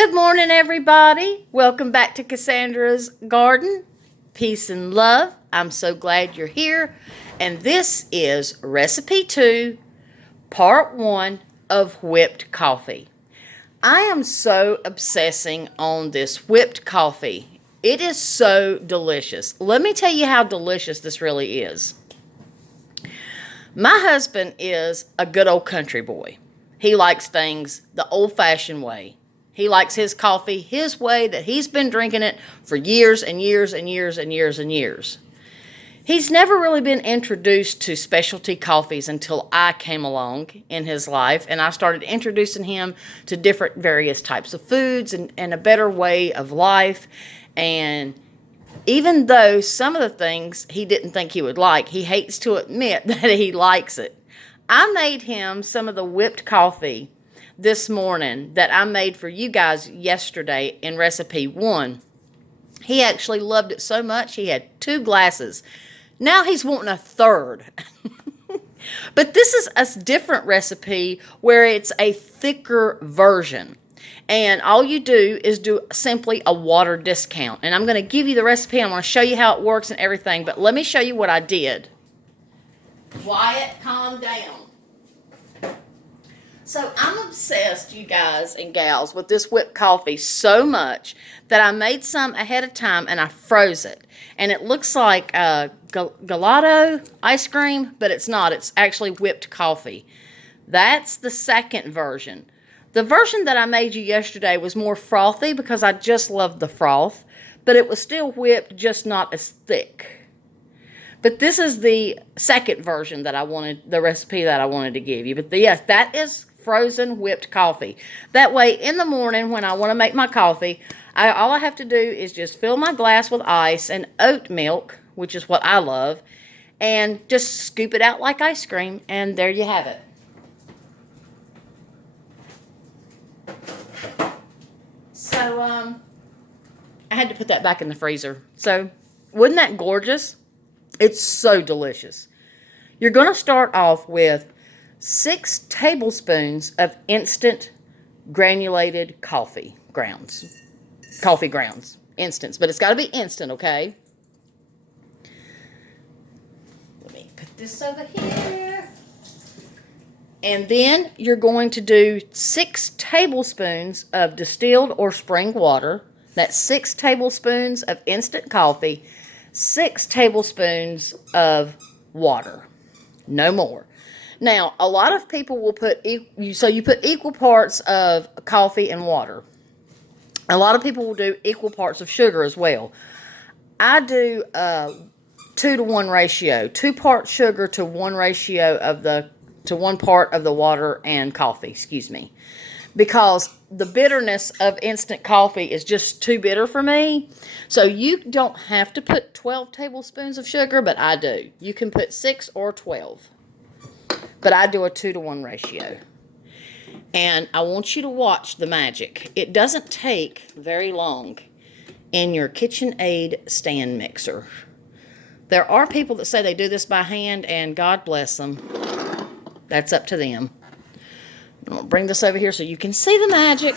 Good morning, everybody. Welcome back to Cassandra's Garden. Peace and love. I'm so glad you're here. And this is Recipe 2, Part 1 of whipped coffee. I am so obsessing on this whipped coffee. It is so delicious. Let me tell you how delicious this really is. My husband is a good old country boy. He likes things the old-fashioned way. He likes his coffee his way, that he's been drinking it for years and years and years and years and years. He's never really been introduced to specialty coffees until I came along in his life, and I started introducing him to different various types of foods and a better way of life. And even though some of the things he didn't think he would like, he hates to admit that he likes it. I made him some of the whipped coffee this morning that I made for you guys yesterday in Recipe 1. He actually loved it so much he had 2 glasses. Now he's wanting a third. But this is a different recipe where it's a thicker version. And all you do is do simply a water discount. And I'm going to give you the recipe. I'm going to show you how it works and everything. But let me show you what I did. Wyatt, calm down. So I'm obsessed, you guys and gals, with this whipped coffee so much that I made some ahead of time and I froze it. And it looks like gelato ice cream, but it's not. It's actually whipped coffee. That's the second version. The version that I made you yesterday was more frothy because I just loved the froth, but it was still whipped, just not as thick. But this is the second version that I wanted, the recipe that I wanted to give you. But yes, that is frozen whipped coffee. That way, in the morning when I want to make my coffee, all I have to do is just fill my glass with ice and oat milk, which is what I love, and just scoop it out like ice cream, and there you have it. So, I had to put that back in the freezer. So, wasn't that gorgeous? It's so delicious. You're going to start off with 6 tablespoons of instant granulated coffee grounds. Coffee grounds. Instant. But it's got to be instant, okay? Let me put this over here. And then you're going to do 6 tablespoons of distilled or spring water. That's 6 tablespoons of instant coffee. 6 tablespoons of water. No more. Now, a lot of people will put, you put equal parts of coffee and water. A lot of people will do equal parts of sugar as well. I do 2-to-1 ratio. 2 parts sugar to 1 ratio to 1 part of the water and coffee, excuse me. Because the bitterness of instant coffee is just too bitter for me. So you don't have to put 12 tablespoons of sugar, but I do. You can put 6 or 12. But I do a 2-to-1 ratio. And I want you to watch the magic. It doesn't take very long in your KitchenAid stand mixer. There are people that say they do this by hand, and God bless them. That's up to them. I'm going to bring this over here so you can see the magic.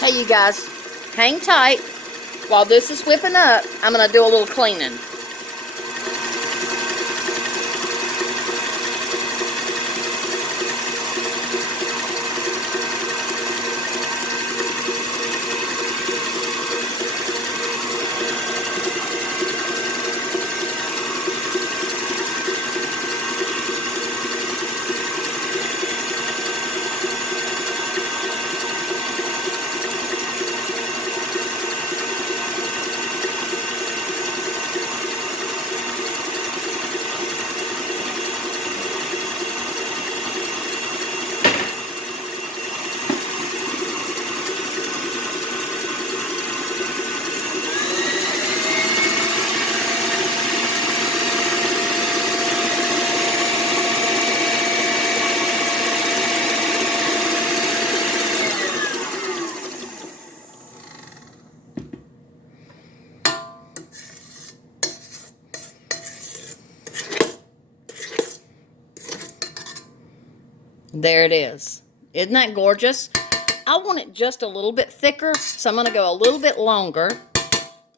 Hey, you guys, hang tight. While this is whipping up, I'm going to do a little cleaning. There it is. Isn't that gorgeous? I want it just a little bit thicker, so I'm going to go a little bit longer.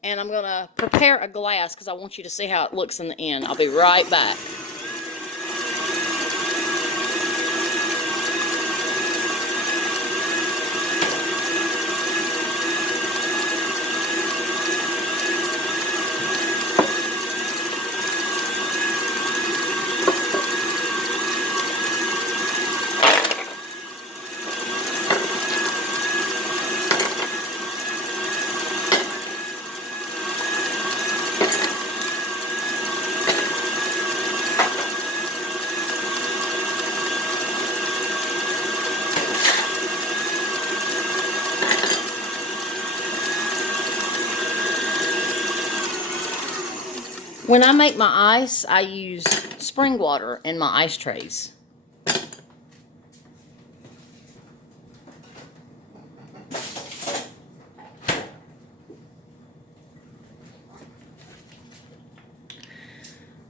And I'm going to prepare a glass because I want you to see how it looks in the end. I'll be right back. When I make my ice, I use spring water in my ice trays.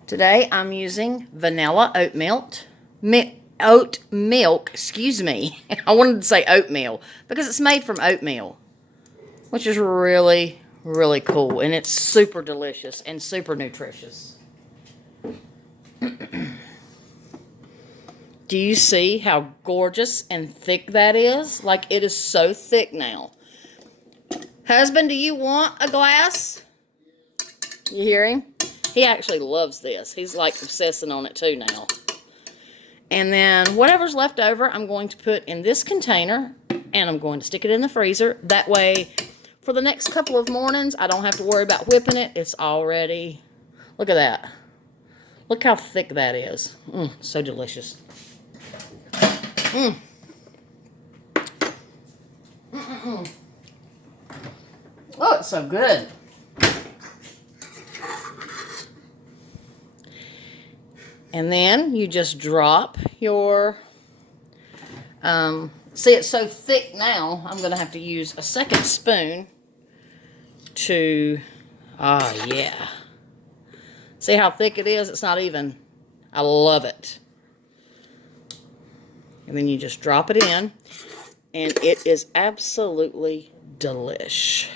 Today I'm using vanilla oat milk. Oat milk, excuse me. I wanted to say oatmeal because it's made from oatmeal, which is really cool, and it's super delicious and super nutritious. Do you see how gorgeous and thick that is? Like, it is so thick now. Husband, do you want a glass? You hear him? He actually loves this. He's like obsessing on it too now. And then whatever's left over, I'm going to put in this container, and I'm going to stick it in the freezer. That way, for the next couple of mornings, I don't have to worry about whipping it. It's already, look at that. Look how thick that is. So delicious. Oh, it's so good. And then you just drop your, see, it's so thick now, I'm going to have to use a second spoon to, yeah. See how thick it is? It's not even, I love it. And then you just drop it in, and it is absolutely delish.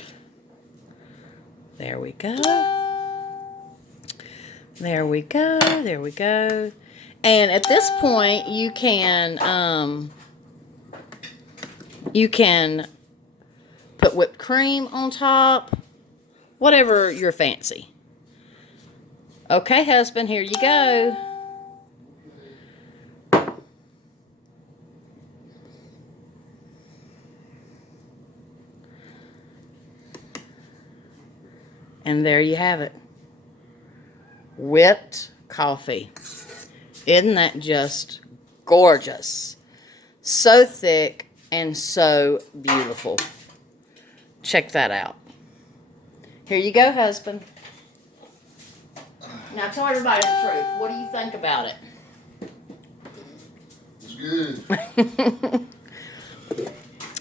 There we go. There we go. There we go. And at this point, you can put whipped cream on top, whatever your fancy. Okay, husband, here you go. And there you have it. Whipped coffee. Isn't that just gorgeous? So thick and so beautiful. Check that out. Here you go, husband. Now tell everybody the truth. What do you think about it? It's good.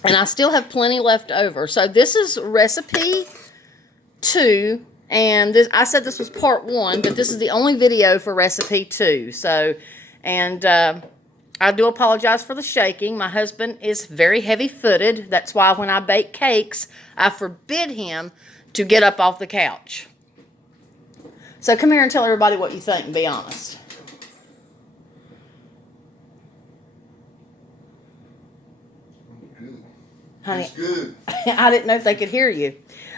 And I still have plenty left over. So this is recipe 2. And this, I said this was part 1, but this is the only video for recipe 2. So, and I do apologize for the shaking. My husband is very heavy-footed. That's why when I bake cakes, I forbid him to get up off the couch. So come here and tell everybody what you think and be honest. Good. Honey, It's good. I didn't know if they could hear you.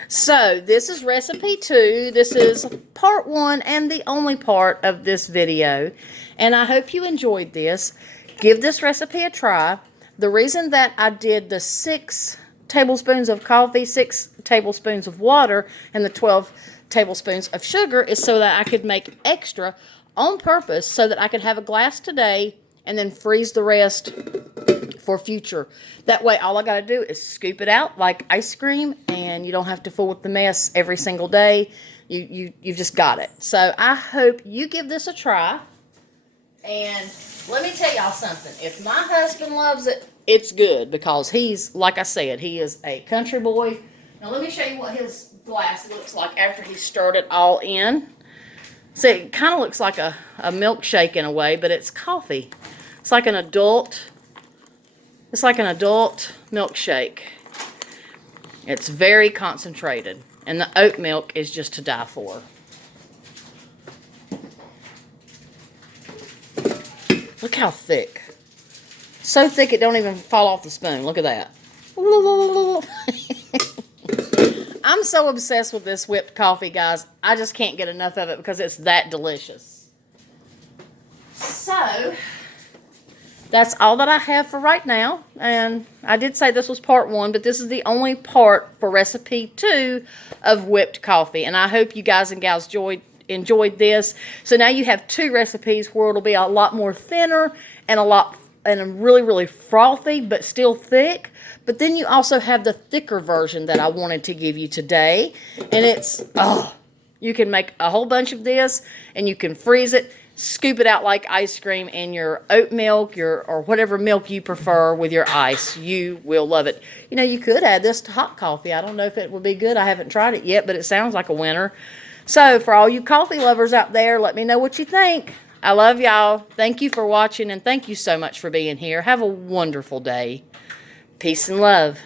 So, this is recipe 2. This is part 1 and the only part of this video. And I hope you enjoyed this. Give this recipe a try. The reason that I did the 6 tablespoons of coffee, 6 tablespoons of water, and the 12 tablespoons of sugar is so that I could make extra on purpose so that I could have a glass today and then freeze the rest for future. That way, all I got to do is scoop it out like ice cream, and you don't have to fool with the mess every single day. You've just got it. So I hope you give this a try. And let me tell y'all something. If my husband loves it, it's good because he's, like I said, he is a country boy. Now let me show you what his glass looks like after he stirred it all in. See, it kind of looks like a milkshake in a way, but it's coffee. It's like an adult It's like an adult milkshake. It's very concentrated. And the oat milk is just to die for. Look how thick. So thick it don't even fall off the spoon. Look at that. I'm so obsessed with this whipped coffee, guys. I just can't get enough of it because it's that delicious. So, that's all that I have for right now. And I did say this was part 1, but this is the only part for recipe 2 of whipped coffee. And I hope you guys and gals enjoyed this. So now you have 2 recipes where it'll be a lot more thinner and a really, really frothy, but still thick. But then you also have the thicker version that I wanted to give you today. And it's, you can make a whole bunch of this and you can freeze it, scoop it out like ice cream in your oat milk, or whatever milk you prefer with your ice. You will love it. You know, you could add this to hot coffee. I don't know if it would be good. I haven't tried it yet, but it sounds like a winner. So for all you coffee lovers out there, let me know what you think. I love y'all. Thank you for watching, and thank you so much for being here. Have a wonderful day. Peace and love.